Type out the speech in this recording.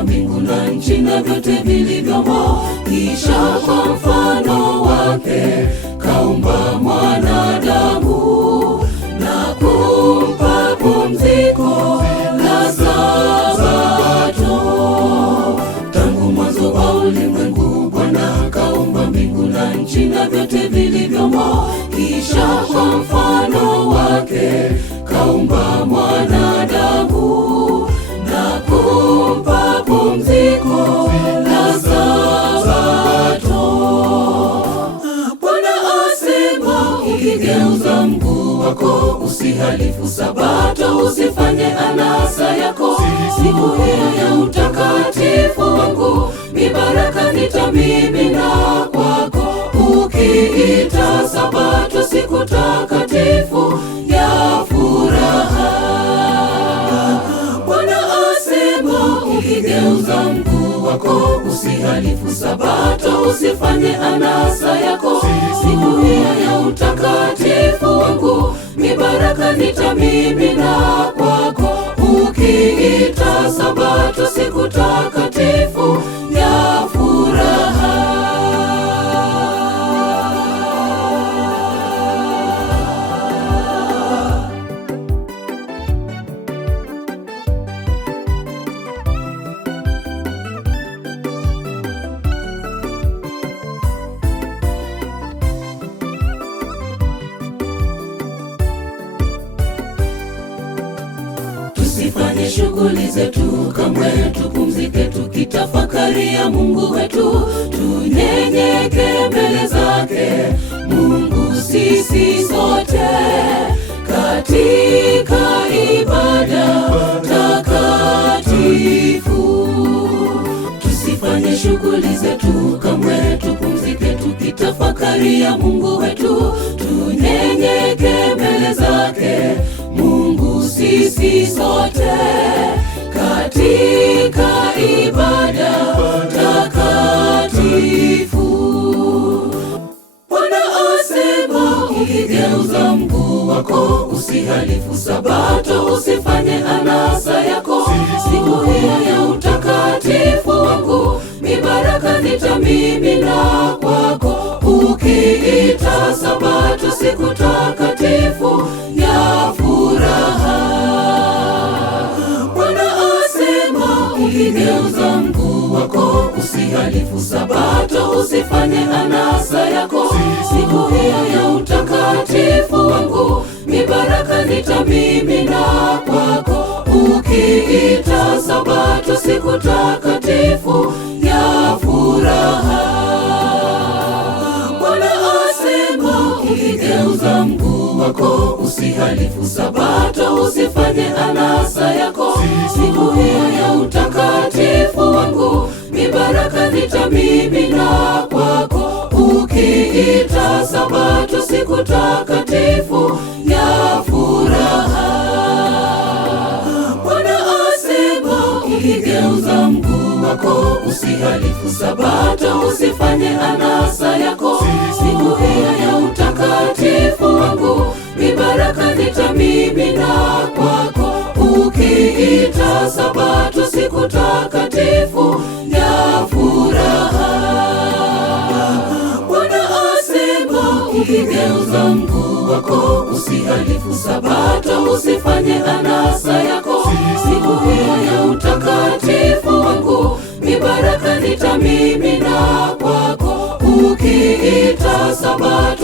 kaumba mbingu na nchi na vyote vilivyomo. Kisha kwa mfano wake kaumba mwanadamu na kumpa pumziko la Sabato. Tangu mwanzo wa ulimwengu Bwana kaumba mbingu na nchi na vyote vilivyomo. Kisha kwa mfano wake kaumba mwanadamu na kumpa pumziko la Sabato. Bwana asema, ukigeuza mguu wako usihalifu Sabato, usifanye anasa yako. Siku hiyo ya utakatifu wangu mibaraka nitamimina kwako. Ukiita Sabato siku takatifu ya furaha. Bwana asema, ukigeuza mguu wako usihalifu Sabato, usifanye anasa yako. Siku hiyo ya utakatifu wangu mibaraka nitamimina kwako. Ukiita Sabato siku takatifu ya furaha. Tusifanye shughuli zetu kamwe, tupumzike tukitafakari ya Mungu wetu. Tunyenyeke mbele zake Mungu sisi sote katika ibada takatifu. Tusifanye shughuli zetu kamwe, tupumzike tukitafakari ya Mungu wetu. Tunyenyeke mbele zake Mungu sisi sote katika ibada takatifu. Bwana asema, ukigeuza mguu wako usihalifu Sabato, usifanye anasa yako. Siku hiyo ya utakatifu wangu mibaraka nitamimina kwako. Ukiita Sabato siku takatifu ya furaha. Bwana asema, ukigeuza mguu wako usihalifu Sabato, usifanye anasa yako. Siku hiyo ya utakatifu wangu mibaraka nitamimina kwako. Ukiita Sabato siku takatifu ya furaha. Bwana asema, ukigeuza mguu wako usihalifu Sabato, usifanye anasa yako. Siku hiyo ya utakatifu wangu mibaraka nitamimina kwako. Ukiita Sabato siku takatifu ya furaha. Bwana asema, ukigeuza mguu wako usihalifu Sabato, usifanye anasa yako. Siku hiyo ya utakatifu wangu mibaraka nitamimina kwako. Ukiita Sabato siku takatifu ya furaha. Bwana asema, ukigeuza mguu wako usihalifu Sabato, usifanye anasa yako. Siku hiyo ya utakatifu wangu mibaraka nitamimina kwako. Ukiita Sabato